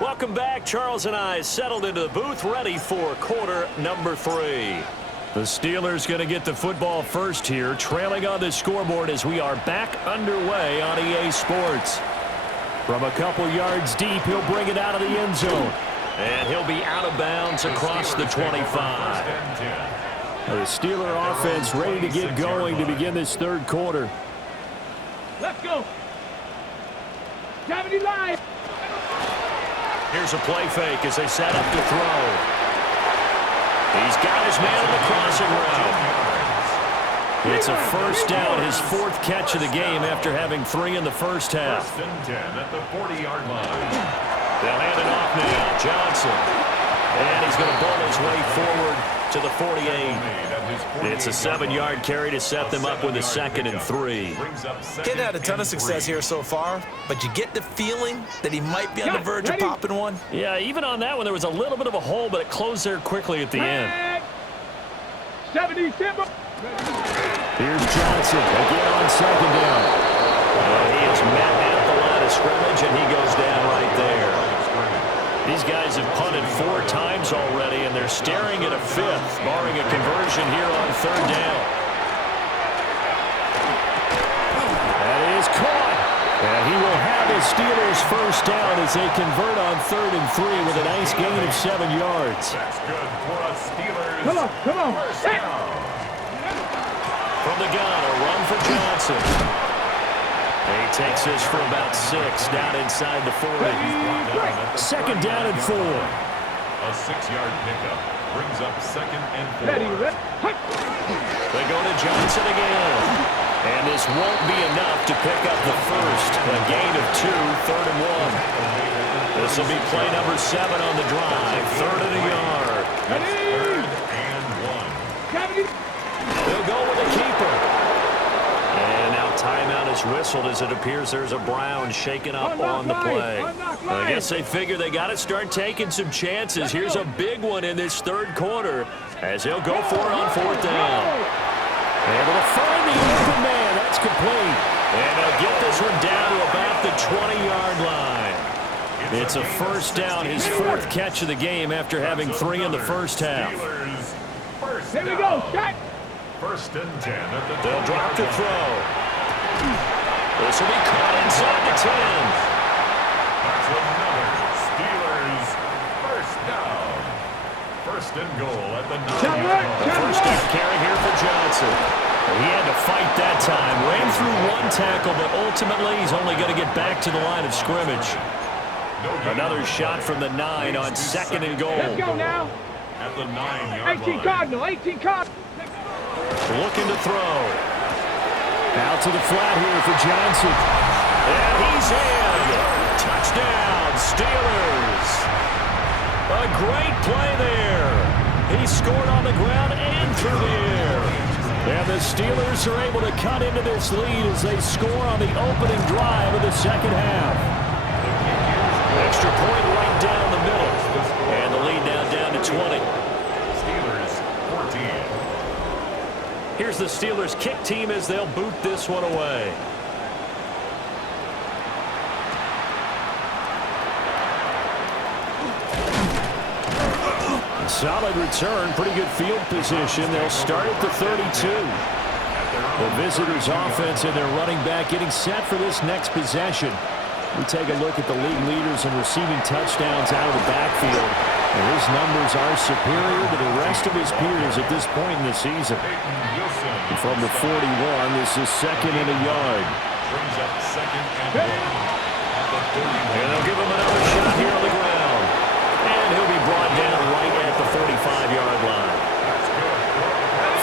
Welcome back. Charles and I settled into the booth, ready for quarter number 3. The Steelers going to get the football first here, trailing on the scoreboard as we are back underway on EA Sports. From a couple yards deep, he'll bring it out of the end zone. And he'll be out of bounds across the 25. The Steeler offense ready to get going to begin this third quarter. Let's go. 70 line. Here's a play fake as they set up to throw. He's got his man on the crossing route. It's a first down, his 4th catch of the game after having 3 in the first half. First and 10 at the 40-yard line. They'll hand it off now. Johnson. And he's going to ball his way forward to the 48. It's a 7-yard carry to set them up with a 2nd and 3. He's had a ton of success here so far, but you get the feeling that he might be on the verge of popping one. Yeah, even on that one, there was a little bit of a hole, but it closed there quickly at the end. 70 timber. Here's Johnson again on 2nd down. He is met at the line of scrimmage, and he goes down right there. These guys have punted 4 times already, and they're staring at a 5th, barring a conversion here on 3rd down. That is caught. And he will have his Steelers first down as they convert on 3rd and 3 with a nice gain of 7 yards. That's good for a Steelers. Come on. First down. From the gun, a run for Johnson. He takes this for about 6 down inside the 40. 2nd down and 4. A 6-yard pickup brings up 2nd and 4. They go to Johnson again. And this won't be enough to pick up the first. A gain of 2, 3rd and 1. This will be play number 7 on the drive. 3rd and a yard. 3rd and 1. They'll go with a keeper. And now timeout is whistled as it appears there's a Brown shaken up on the play. I guess they figure they got to start taking some chances. Here's a big one in this 3rd quarter as they'll go for it on 4th down. Able to find the open man. That's complete. And they'll get this one down to about the 20-yard line. It's a first down, his 4th catch of the game after having 3 in the first half. Here we go. Shot. 1st and 10 at the They'll drop to throw. This will be caught inside the 10. That's another Steelers first down. 1st and goal at the 9-yard line. The first down carry here for Johnson. He had to fight that time. Ran through 1 tackle, but ultimately he's only going to get back to the line of scrimmage. Another shot from the 9 on 2nd and goal. Let's go now. At the 9-yard 18 line. Cardinal. 18 Cardinal. Looking to throw. Out to the flat here for Johnson. And he's in. Touchdown, Steelers. A great play there. He scored on the ground and through the air. And the Steelers are able to cut into this lead as they score on the opening drive of the 2nd half. Extra point right down the middle. And the lead now down to 20. Steelers 14. Here's the Steelers kick team as they'll boot this one away. Solid return, pretty good field position. They'll start at the 32. The visitors' offense and their running back getting set for this next possession. We take a look at the league leaders in receiving touchdowns out of the backfield. And his numbers are superior to the rest of his peers at this point in the season. And from the 41, this is 2nd and a yard. Brings up 2nd and 1. And they'll give him another shot here on the ground. And he'll be brought down right at the 45-yard line.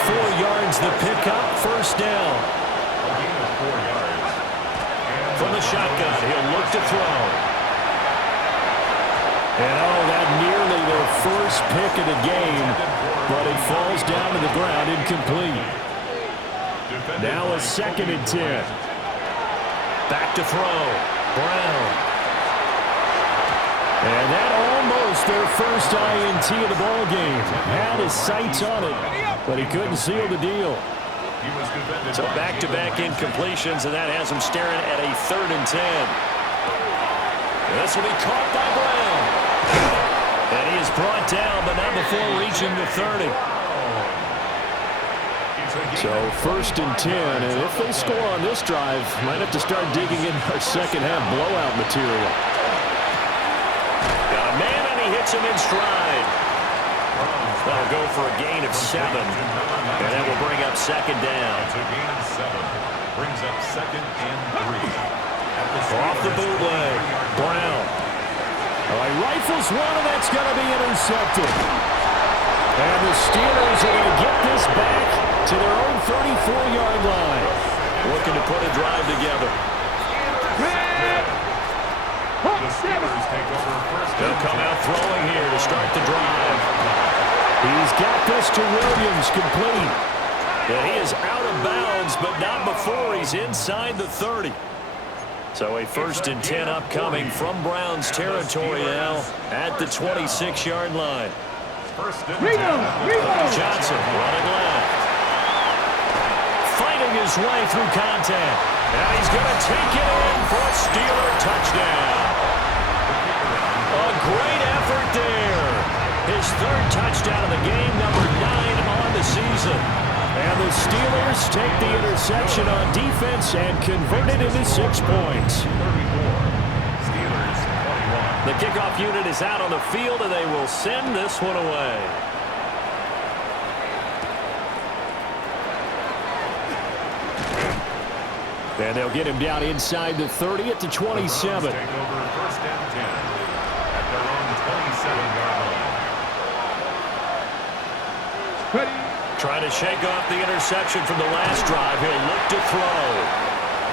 4 yards the pickup, first down. A gain of 4 yards. From the shotgun, he'll look to throw. And that nearly their first pick of the game, but it falls down to the ground incomplete. Now a 2nd and 10. Back to throw. Brown. And that almost their first INT of the ball game. Had his sights on it, but he couldn't seal the deal. So back-to-back incompletions, and that has him staring at a 3rd and 10. This will be caught by Brown. And he is brought down, but not before reaching the 30. So 1st and 10, and if they score on this drive, might have to start digging in our second half blowout material. Got a man, and he hits him in stride. That'll go for a gain of 7, and that will bring up 2nd down. It's a gain of 7. Brings up 2nd and 3. Off the bootleg, Brown. All right, rifles one, and that's going to be intercepted. And the Steelers are going to get this back to their own 34-yard line. Looking to put a drive together. The Steelers take over 1st. They'll come out throwing here to start the drive. He's got this to Williams, complete. Yeah, he is out of bounds, but not before he's inside the 30. So a 1st and 10 upcoming from Browns territory now at the 26-yard line. 1st and 10. Johnson running left. Fighting his way through contact. And he's going to take it in for a Steeler touchdown. A great effort there. His 3rd touchdown of the game, number 9 on the season. And the Steelers take the interception on defense and convert it into 6 points. 34. Steelers 21. The kickoff unit is out on the field, and they will send this one away. And they'll get him down inside the 30 at the 27. Take over 1st and 10 at their own 27-yard line. Trying to shake off the interception from the last drive. He'll look to throw.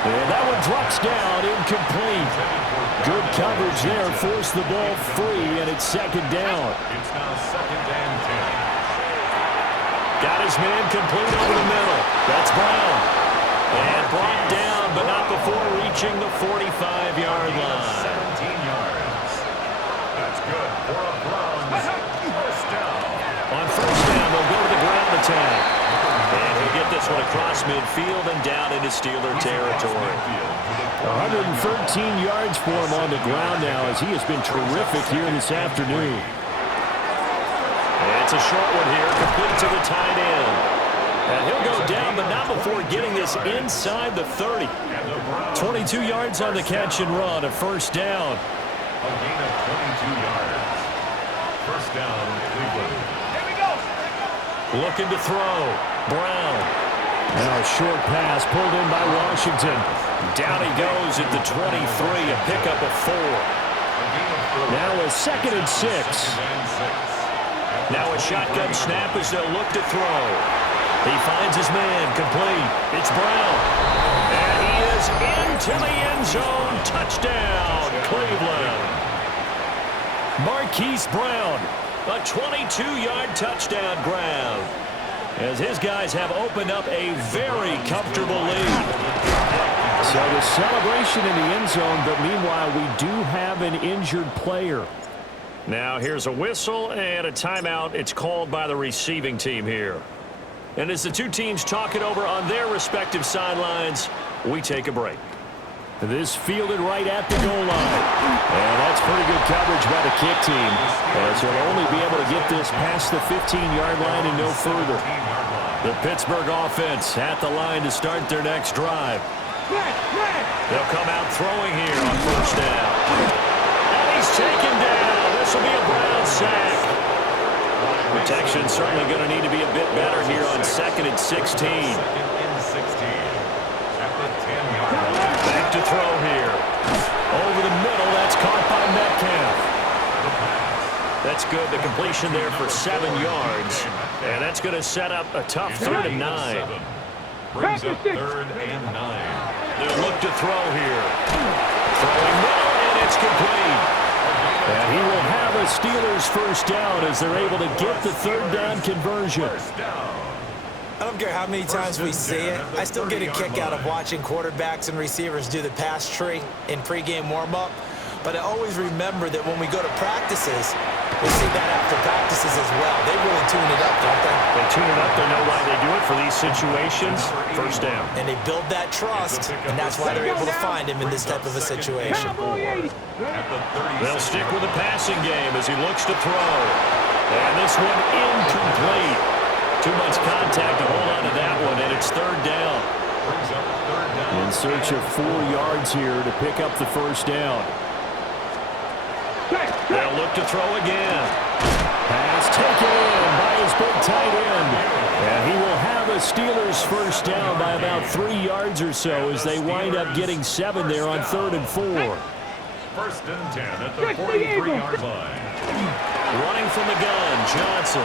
And that one drops down, incomplete. Good coverage there, forced the ball free, and it's 2nd down. It's now 2nd and 10. Got his man complete over the middle. That's Brown. And brought down, but not before reaching the 45-yard line. 17 yards. That's good for a Browns 1st down. On 1st down, they'll go to the ground attack. And he'll get this one across midfield and down into Steeler territory. 113 yards for him on the ground now, as he has been terrific here this afternoon. It's a short one here, complete to the tight end. And he'll go down, but not before getting this inside the 30. 22 yards on the catch and run, a 1st down. A gain of 22 yards. 1st down, Cleveland. Here we go. Looking to throw. Brown. Now a short pass pulled in by Washington. Down he goes at the 23, a pickup of 4. Now a 2nd and 6. Now a shotgun snap as they'll look to throw. He finds his man, complete. It's Brown. And he is into the end zone. Touchdown, Cleveland. Marquise Brown, a 22-yard touchdown grab, as his guys have opened up a very comfortable lead. So the celebration in the end zone, but meanwhile we do have an injured player. Now here's a whistle and a timeout. It's called by the receiving team here. And as the two teams talk it over on their respective sidelines, we take a break. This fielded right at the goal line. And that's pretty good coverage by the kick team, as he'll only be able to get this past the 15-yard line and no further. The Pittsburgh offense at the line to start their next drive. They'll come out throwing here on 1st down. And he's taken down. This will be a Brown sack. Protection certainly going to need to be a bit better here on 2nd and 16. 2nd and 16. At the 10-yard line. Back to throw here. Over the middle, that's caught by Metcalf. That's good. The completion there for 7 yards. And that's going to set up a tough 3rd and 9. Brings up 3rd and 9. They'll look to throw here. Throwing middle, and it's complete. And he will have a Steelers 1st down as they're able to get the 3rd down conversion. I don't care how many times we see it. I still get a kick out of watching quarterbacks and receivers do the pass tree in pregame warm-up. But I always remember that when we go to practices, We see that after practices as well. They really tune it up, don't they? They tune it up. They know why they do it for these situations. First down. And they build that trust, and that's why they're able to find him in this type of a situation. They'll stick with the passing game as he looks to throw. And this one incomplete. Too much contact to hold on to that one, and it's third down. In search of 4 yards here to pick up the first down. They'll look to throw again. Pass taken in by his big tight end. And he will have a Steelers first down by about 3 yards or so as they wind up getting 7 there on 3rd and 4. First and 10 at the 43-yard line. Running from the gun, Johnson.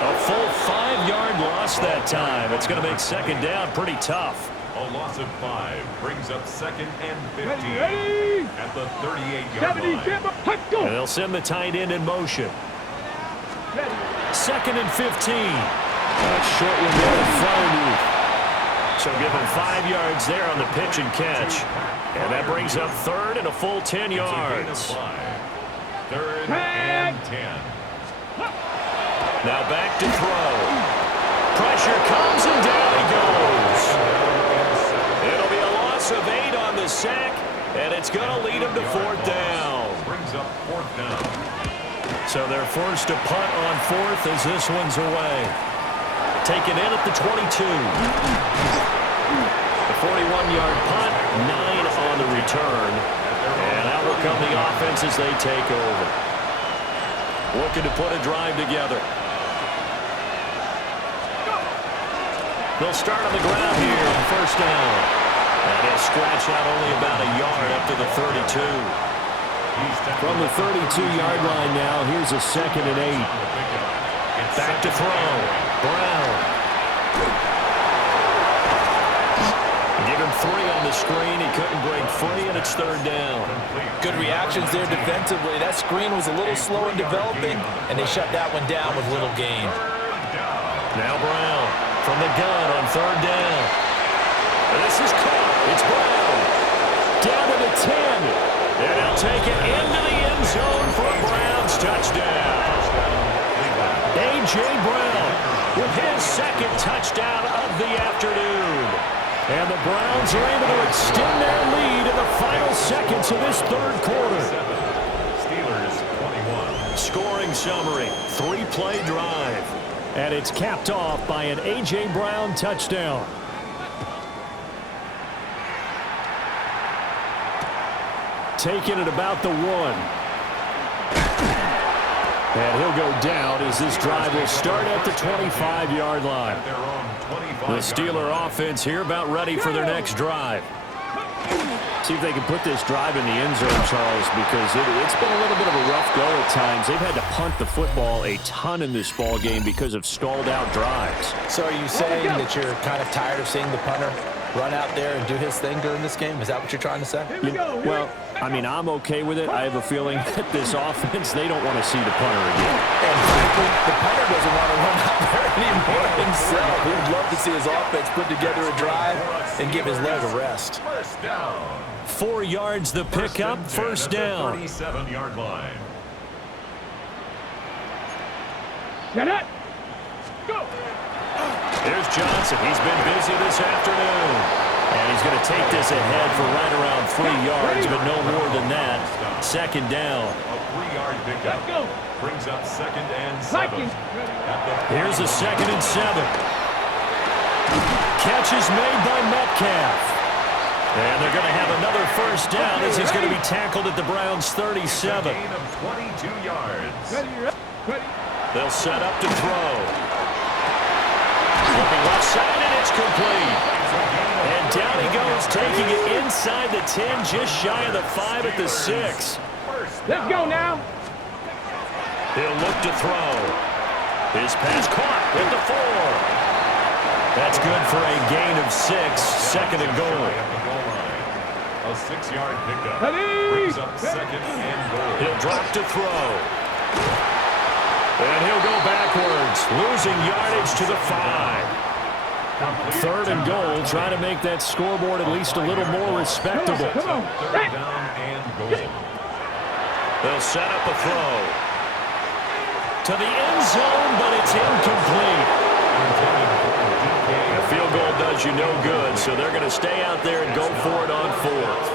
A full 5-yard loss that time. It's going to make second down pretty tough. A loss of 5 brings up second and 15 at the 38-yard line. And they'll send the tight end in motion. Second and 15. Short one there in front of you. So give him 5 yards there on the pitch and catch. And that brings up third and a full 10 yards. Third and 10. Now back to throw. Pressure comes and down he goes. It'll be a loss of 8 on the sack, and it's going to lead him to 4th down. Brings up 4th down. So they're forced to punt on 4th as this one's away. Taken in at the 22. The 41-yard punt, 9 on the return. And out will come the offense as they take over. Looking to put a drive together. They'll start on the ground here on first down. And he'll scratch out only about a yard up to the 32. From the 32-yard line now, here's a 2nd and 8. Back to throw. Brown. Give him 3 on the screen. He couldn't break free, and it's 3rd down. Good reactions there defensively. That screen was a little slow in developing, and they shut that one down with little gain. Now Brown from the gun on 3rd down. This is caught. It's Brown. Down to the 10. And he'll take it into the end zone for a Browns touchdown. A.J. Brown with his 2nd touchdown of the afternoon. And the Browns are able to extend their lead in the final seconds of this 3rd quarter. Steelers 21. Scoring summary, 3-play drive. And it's capped off by an A.J. Brown touchdown. Taken at about the 1. And he'll go down as this drive will start at the 25-yard line. The Steeler offense here about ready for their next drive. See if they can put this drive in the end zone, Charles, because it's been a little bit of a rough go at times. They've had to punt the football a ton in this ball game because of stalled-out drives. So are you saying that you're kind of tired of seeing the punter run out there and do his thing during this game? Is that what you're trying to say? Well, I mean, I'm okay with it. I have a feeling that this offense, they don't want to see the punter again. And frankly, the punter doesn't want to run out there anymore himself. He'd love to see his offense put together a drive and give his leg a rest. First down. 4 yards the pickup, first down. 37-yard line. Get it. Go. Here's Johnson. He's been busy this afternoon. And he's going to take this ahead for right around 3 yards, but no more than that. 2nd down. A 3-yard pickup. Go. Brings up 2nd and 7. Here's a 2nd and 7. Catch is made by Metcalf. And they're going to have another first down as he's going to be tackled at the Browns' 37. Gain of 22 yards. They'll set up to throw. Looking left side, and it's complete. And down he goes, taking it inside the 10, just shy of the 5 at the 6. Let's go now. He'll look to throw. His pass caught with the 4. That's good for a gain of 6, 2nd and goal. A 6-yard pickup. Ready? Brings up 2nd and goal. He'll drop to throw. And he'll go backwards, losing yardage to the 5. 3rd and goal, trying to make that scoreboard at least a little more respectable. Come on. 3rd down and goal. They'll set up a throw. To the end zone, but it's incomplete. A field goal does you no good, so they're going to stay out there and go for it on fourth.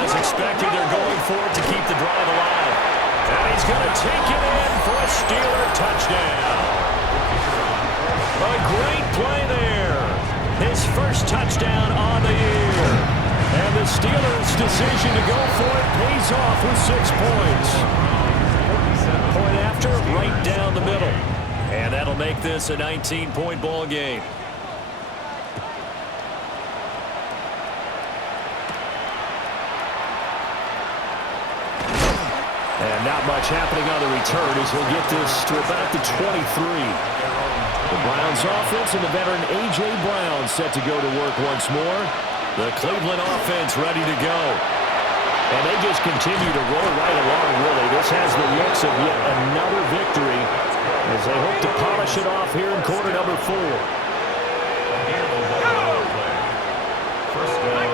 As expected, they're going for it to keep the drive alive. And he's going to take it in for a Steeler touchdown. A great play there. His first touchdown on the year. And the Steelers' decision to go for it pays off with 6 points. Point after, right down the middle. And that'll make this a 19-point ball game. And not much happening on the return as he'll get this to about the 23. The Browns offense and the veteran A.J. Brown set to go to work once more. The Cleveland offense ready to go. And they just continue to roll right along, really. This has the looks of yet another victory as they hope to polish it off here in quarter number 4. First down.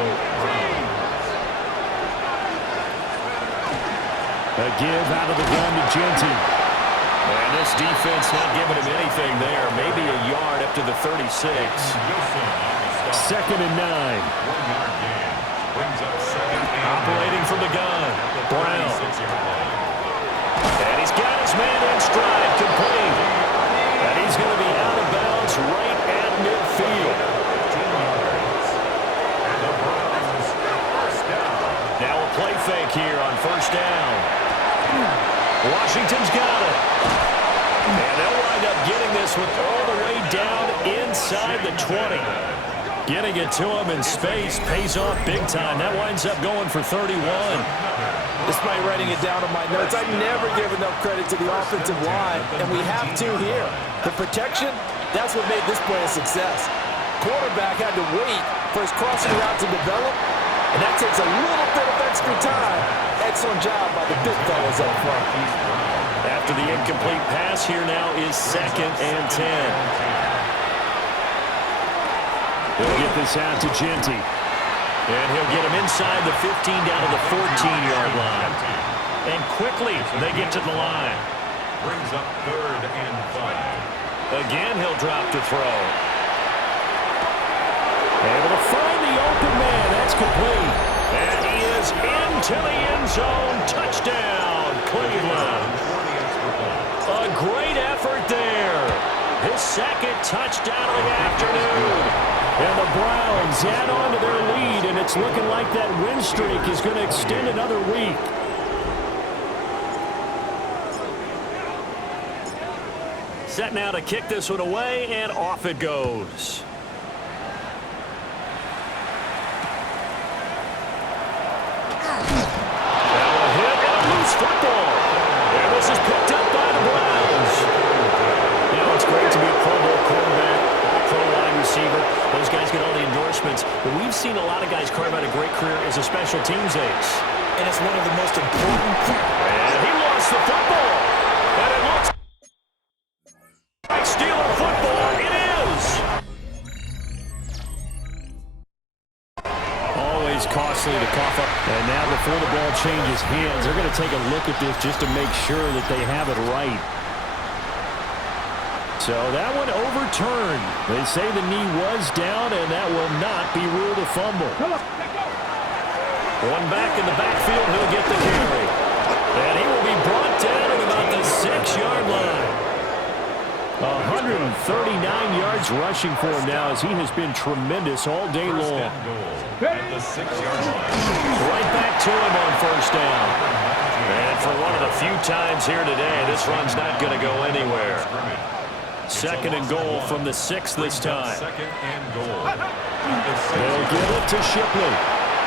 A give out of the gun to Genty. And this defense not giving him anything there. Maybe a yard up to the 36. Second and 9. 1-yard gain. Brings up second and operating from the gun. Brown. And he's got his man in stride, complete. And he's going to be out of bounds right at midfield. 2 yards. And the Browns first down. Now a play fake here on first down. Washington's got it. And they'll wind up getting this one all the way down inside the 20. Getting it to him in space pays off big time. That winds up going for 31. Despite writing it down on my notes, I never give enough credit to the offensive line, and we have to here. The protection, that's what made this play a success. Quarterback had to wait for his crossing route to develop, and that takes a little bit of extra time. Excellent job by the big fellas up front. After the incomplete pass, here now is second and 10. He'll get this out to Genty. And he'll get him inside the 15 down to the 14-yard line. And quickly, they get to the line. Brings up third and 5. Again, he'll drop to throw. Able to find the open man. That's complete. And he is into the end zone. Touchdown, Cleveland. A great effort there. His second touchdown of the afternoon. And the Browns add on to their lead, and it's looking like that win streak is going to extend another week. Set now to kick this one away, and off it goes. Now a hit and a loose football. And this is picked up by the Browns. You know, it's great to be a Pro Bowl quarterback, Pro wide receiver. Those guys get all the endorsements. But we've seen a lot of guys carve out a great career as a special teams ace. And it's one of the most important things. And he lost the football. And it looks like Steeler football. It is. Always costly to cough up. And now before the ball changes hands, they're going to take a look at this just to make sure that they have it right. So that one overturned. They say the knee was down, and that will not be ruled a fumble. One back in the backfield, he'll get the carry. And he will be brought down at about the 6-yard line. 139 yards rushing for him now as he has been tremendous all day long. At the 6-yard line. Right back to him on first down. And for one of the few times here today, this run's not going to go anywhere. Second and goal from the 6 this time. Second and goal. They'll give it to Shipley.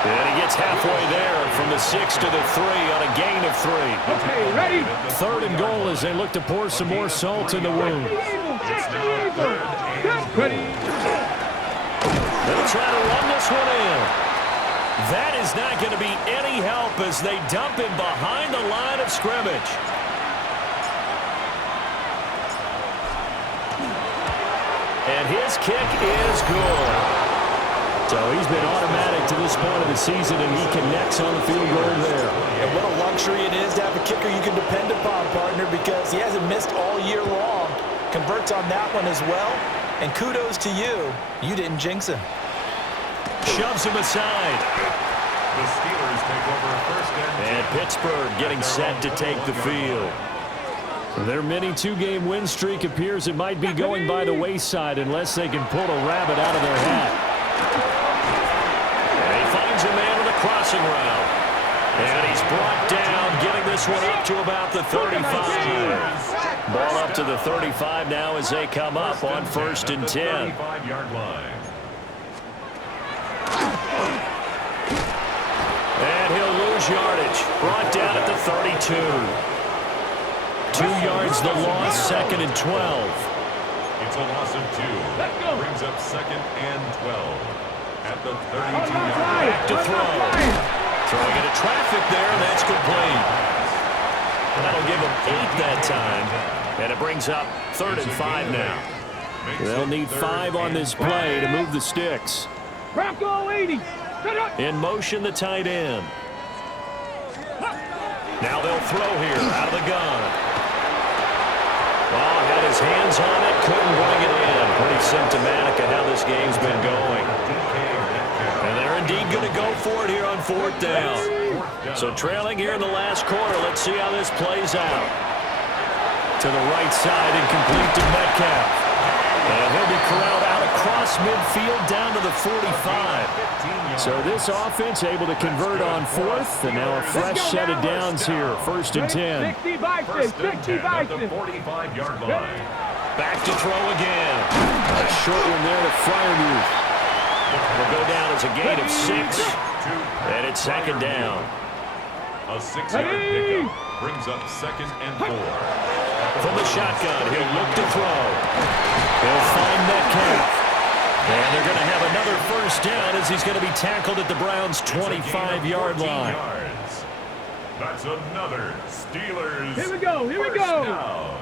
And he gets halfway there from the 6 to the 3 on a gain of 3. Okay, ready? Third and goal as they look to pour some more salt in the wound. Ready? They'll try to run this one in. That is not going to be any help as they dump him behind the line of scrimmage. And his kick is good. So he's been automatic to this point of the season, and he connects on the field goal there. And what a luxury it is to have a kicker you can depend upon, partner, because he hasn't missed all year long. Converts on that one as well. And kudos to you. You didn't jinx him. Shoves him aside. The Steelers take over first And Pittsburgh getting set to take the field. Their mini two-game win streak appears it might be going by the wayside unless they can pull a rabbit out of their hat. And he finds a man with a crossing route. And he's brought down, getting this one up to about the 35. Ball up to the 35 now as they come up on 1st and 10. 35-yard line. And he'll lose yardage. Brought down at the 32. 2 yards the loss, 2nd and 12. It's a loss of 2. Brings up 2nd and 12 at the 32-yard line. Back to throw. Throwing into traffic there, and that's complete. That'll give him 8 that time. And it brings up 3rd and 5 now. They'll need 5 on this play to move the sticks. Bronco 80. In motion, the tight end. Now they'll throw here out of the gun. Oh, had his hands on it, couldn't bring it in. Pretty symptomatic of how this game's been going. And they're indeed going to go for it here on 4th down. So trailing here in the last quarter, let's see how this plays out. To the right side and complete to Metcalf. And he'll be corralled out across midfield down to the 45. So this offense able to convert on 4th, and now a fresh set of downs here, 1st and 10. 60 Bison, 60 Bison. 45-yard line. Back to throw again. A short one there to Fryermuth. Will go down as a gain of 6. And it's 2nd down. A 6-yard pickup brings up 2nd and 4. From the shotgun, he'll look to throw. He'll find Metcalf. And they're going to have another 1st down as he's going to be tackled at the Browns' 25-yard line. Yards. That's another Steelers. Here we go, here we first go. down.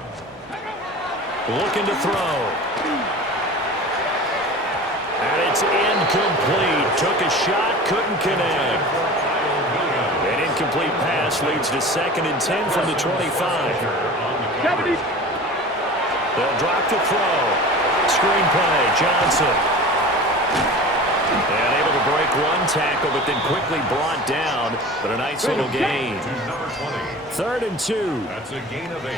Looking to throw. And it's incomplete. Took a shot, couldn't connect. An incomplete pass leads to 2nd and 10 from the 25. 70. They'll drop to throw. Screen play, Johnson. And able to break one tackle, but then quickly brought down. But a nice little gain. To number 20. 3rd and 2. That's a gain of 8.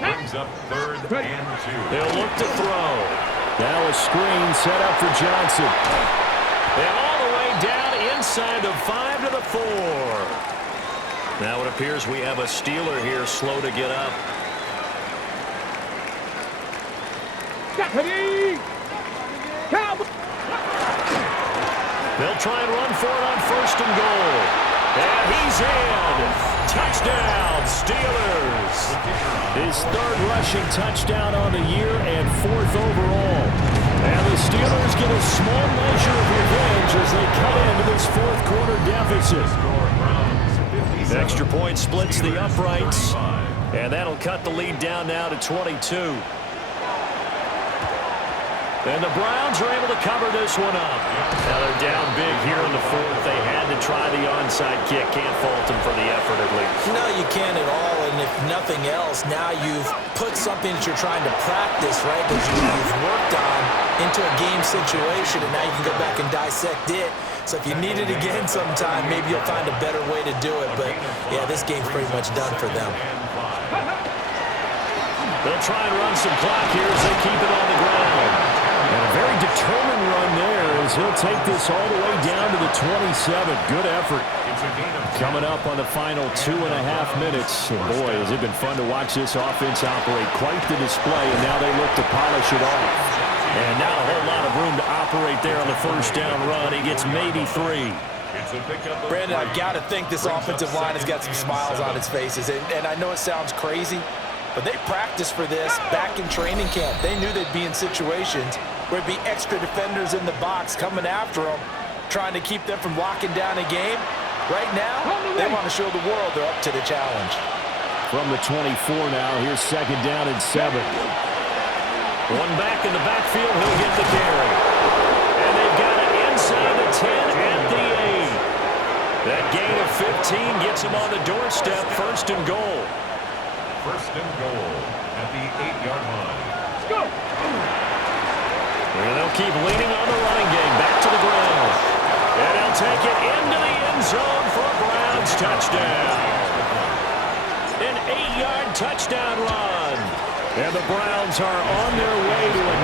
Brings up 3rd and 2. They'll look to throw. Now a screen set up for Johnson. And all the way down inside the 5 to the 4. Now it appears we have a Steeler here slow to get up. Ready. Cowboy. They'll try and run for it on 1st and goal. And he's in. Touchdown, Steelers. His 3rd rushing touchdown on the year and 4th overall. And the Steelers get a small measure of revenge as they cut into this 4th quarter deficit. Extra point splits the uprights. And that'll cut the lead down now to 22. And the Browns are able to cover this one up. Now they're down big here in the 4th. They had to try the onside kick. Can't fault them for the effort at least. No, you can't at all. And if nothing else, now you've put something that you're trying to practice, right, that you've worked on into a game situation, and now you can go back and dissect it. So if you need it again sometime, maybe you'll find a better way to do it. But, yeah, this game's pretty much done for them. They'll try and run some clock here as they keep it on the ground. And a very determined run there as he'll take this all the way down to the 27. Good effort. Coming up on the final 2.5 minutes. And boy, has it been fun to watch this offense operate. Quite the display, and now they look to polish it off. And not a whole lot of room to operate there on the 1st down run. He gets maybe 3. Brandon, I've got to think this offensive line has got some smiles on its faces. And I know it sounds crazy, but they practiced for this back in training camp. They knew they'd be in situations where it'd be extra defenders in the box coming after them, trying to keep them from locking down a game. Right now, they want to show the world they're up to the challenge. From the 24 now, here's 2nd down and 7. One back in the backfield, he'll get the carry. And they've got it inside the 10 at the 8. That gain of 13 gets him on the doorstep, 1st and goal. 1st and goal at the 8-yard line. Let's go. And they'll keep leaning on the running game. Back to the ground. And they'll take it into the end zone for a Browns touchdown. An 8-yard touchdown run. And the Browns are on their way to a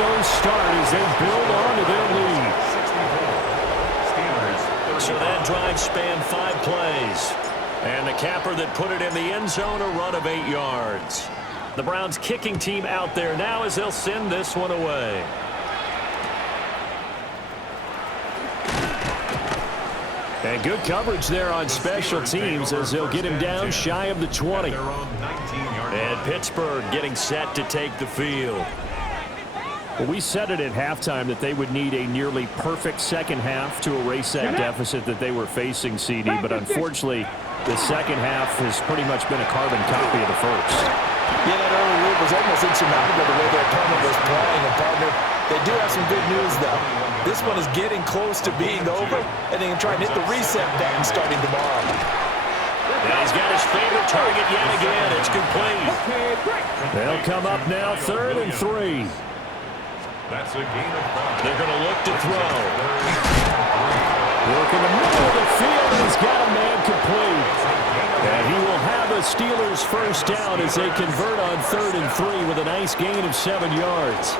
9-0 start as they build on to their lead. 64. Steelers. So that drive spanned 5 plays. And the capper that put it in the end zone, a run of 8 yards. The Browns kicking team out there now as they'll send this one away. And good coverage there on special teams as they'll get him down shy of the 20. And Pittsburgh getting set to take the field. Well, we said it at halftime that they would need a nearly perfect second half to erase that deficit that they were facing, CD. But unfortunately, the second half has pretty much been a carbon copy of the first. Yeah, that early lead was almost insurmountable the way their opponent was playing. And, partner, they do have some good news, though. This one is getting close to being over, and they can try and hit the reset button starting tomorrow. And he's got his favorite target yet again. It's complete. They'll come up now 3rd and 3. That's a gain of 5. They're going to look to throw. Work in the middle of the field, and he's got a man complete. And he will have a Steelers first down as they convert on 3rd and 3 with a nice gain of 7 yards.